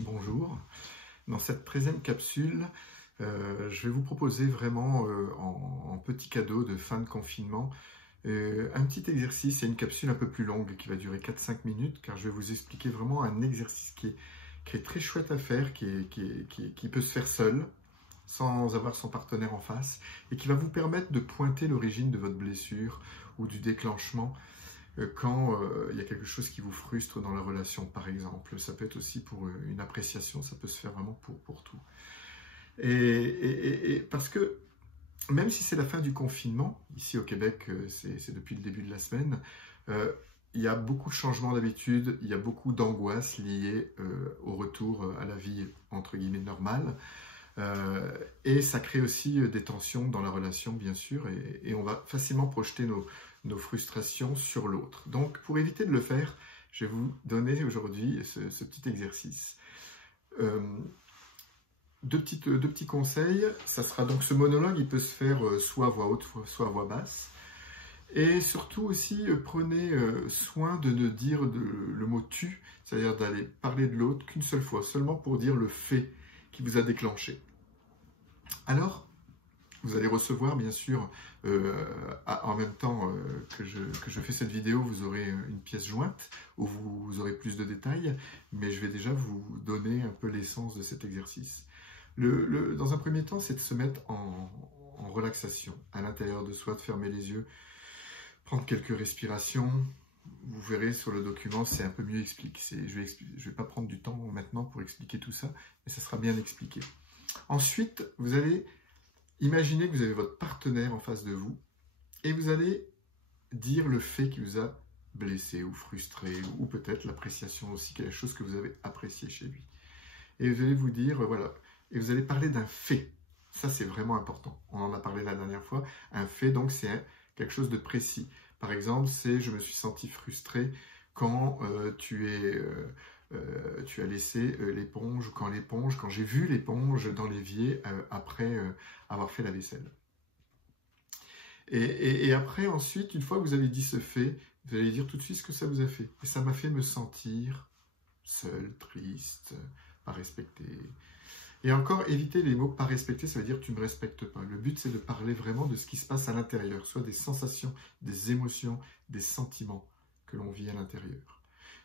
Bonjour. Dans cette 13e capsule, je vais vous proposer vraiment en petit cadeau de fin de confinement un petit exercice et une capsule un peu plus longue qui va durer 4-5 minutes car je vais vous expliquer vraiment un exercice qui est très chouette à faire, qui peut se faire seul sans avoir son partenaire en face et qui va vous permettre de pointer l'origine de votre blessure ou du déclenchement quand il y a quelque chose qui vous frustre dans la relation, par exemple. Ça peut être aussi pour une appréciation, ça peut se faire vraiment pour tout. Et parce que même si c'est la fin du confinement, ici au Québec, c'est depuis le début de la semaine, il y a beaucoup de changements d'habitude, il y a beaucoup d'angoisse liées au retour à la vie entre guillemets normale. Et ça crée aussi des tensions dans la relation, bien sûr, et on va facilement projeter nos frustrations sur l'autre. Donc, pour éviter de le faire, je vais vous donner aujourd'hui ce petit exercice. Deux petits conseils. Ça sera donc ce monologue, il peut se faire soit à voix haute, soit à voix basse. Et surtout aussi, prenez soin de ne dire le mot « tu », c'est-à-dire d'aller parler de l'autre qu'une seule fois, seulement pour dire le fait qui vous a déclenché. Alors, vous allez recevoir, bien sûr, en même temps que je fais cette vidéo, vous aurez une pièce jointe où vous aurez plus de détails, mais je vais déjà vous donner un peu l'essence de cet exercice. Dans un premier temps, c'est de se mettre en relaxation, à l'intérieur de soi, de fermer les yeux, prendre quelques respirations. Vous verrez sur le document, c'est un peu mieux expliqué. Je vais pas prendre du temps maintenant pour expliquer tout ça, mais ça sera bien expliqué. Ensuite, vous allez imaginer que vous avez votre partenaire en face de vous et vous allez dire le fait qui vous a blessé ou frustré ou peut-être l'appréciation aussi, quelque chose que vous avez apprécié chez lui. Et vous allez vous dire, voilà, et vous allez parler d'un fait. Ça, c'est vraiment important. On en a parlé la dernière fois. Un fait, donc, c'est quelque chose de précis. Par exemple, c'est « je me suis senti frustré quand tu as laissé l'éponge » ou quand j'ai vu l'éponge dans l'évier après avoir fait la vaisselle. Et après, ensuite, une fois que vous avez dit ce fait, vous allez dire tout de suite ce que ça vous a fait. Et ça m'a fait me sentir seul, triste, pas respecté. Et encore, éviter les mots « pas respecter », ça veut dire « tu ne me respectes pas ». Le but, c'est de parler vraiment de ce qui se passe à l'intérieur, soit des sensations, des émotions, des sentiments que l'on vit à l'intérieur.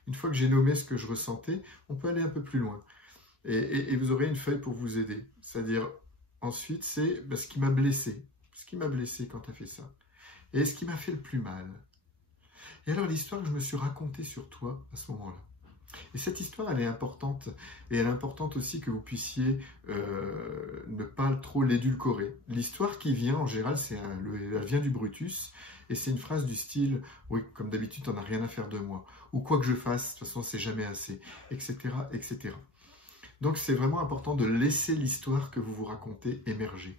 Une fois que j'ai nommé ce que je ressentais, on peut aller un peu plus loin. Et vous aurez une feuille pour vous aider. C'est-à-dire, ensuite, c'est ce qui m'a blessé. Ce qui m'a blessé quand tu as fait ça. Et ce qui m'a fait le plus mal. Et alors, l'histoire que je me suis racontée sur toi à ce moment-là. Et cette histoire, elle est importante. Et elle est importante aussi que vous puissiez ne pas trop l'édulcorer. L'histoire qui vient, en général, elle vient du Brutus. Et c'est une phrase du style « oui, comme d'habitude, t'en as rien à faire de moi » ou « quoi que je fasse, de toute façon, c'est jamais assez », etc., etc. Donc, c'est vraiment important de laisser l'histoire que vous vous racontez émerger.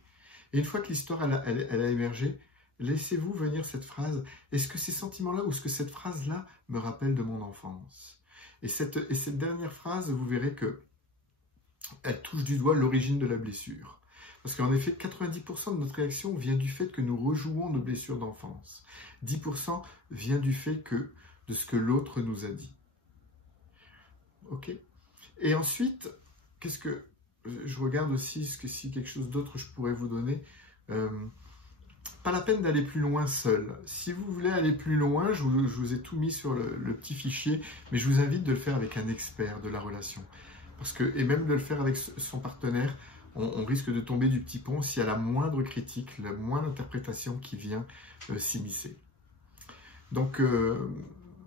Et une fois que l'histoire, elle a émergé, laissez-vous venir cette phrase. Est-ce que ces sentiments-là ou est-ce que cette phrase-là me rappelle de mon enfance ? Et cette dernière phrase, vous verrez qu'elle touche du doigt l'origine de la blessure. Parce qu'en effet, 90% de notre réaction vient du fait que nous rejouons nos blessures d'enfance. 10% vient du fait de ce que l'autre nous a dit. Ok ? Et ensuite, je regarde aussi si quelque chose d'autre je pourrais vous donner. Pas la peine d'aller plus loin seul. Si vous voulez aller plus loin, je vous ai tout mis sur le petit fichier, mais je vous invite de le faire avec un expert de la relation. Et même de le faire avec son partenaire, on risque de tomber du petit pont s'il y a la moindre critique, la moindre interprétation qui vient s'immiscer. Donc,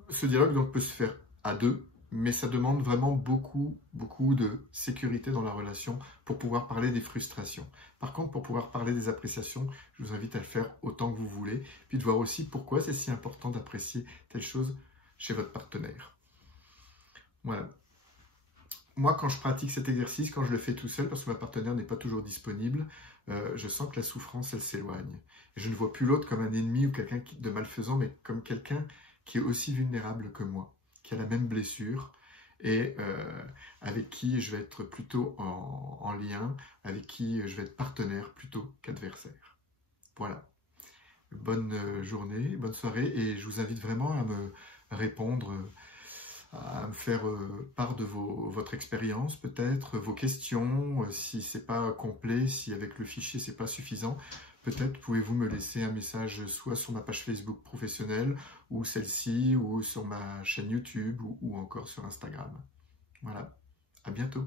ce dialogue peut se faire à deux, mais ça demande vraiment beaucoup de sécurité dans la relation pour pouvoir parler des frustrations. Par contre, pour pouvoir parler des appréciations, je vous invite à le faire autant que vous voulez, puis de voir aussi pourquoi c'est si important d'apprécier telle chose chez votre partenaire. Voilà. Moi, quand je pratique cet exercice, quand je le fais tout seul, parce que ma partenaire n'est pas toujours disponible, je sens que la souffrance, elle s'éloigne. Je ne vois plus l'autre comme un ennemi ou quelqu'un de malfaisant, mais comme quelqu'un qui est aussi vulnérable que moi, qui a la même blessure et avec qui je vais être plutôt en lien, avec qui je vais être partenaire plutôt qu'adversaire. Voilà. Bonne journée, bonne soirée et je vous invite vraiment à me répondre à me faire part de votre expérience peut-être, vos questions, si c'est pas complet, si avec le fichier c'est pas suffisant, peut-être pouvez-vous me laisser un message soit sur ma page Facebook professionnelle, ou celle-ci, ou sur ma chaîne YouTube, ou encore sur Instagram. Voilà, à bientôt.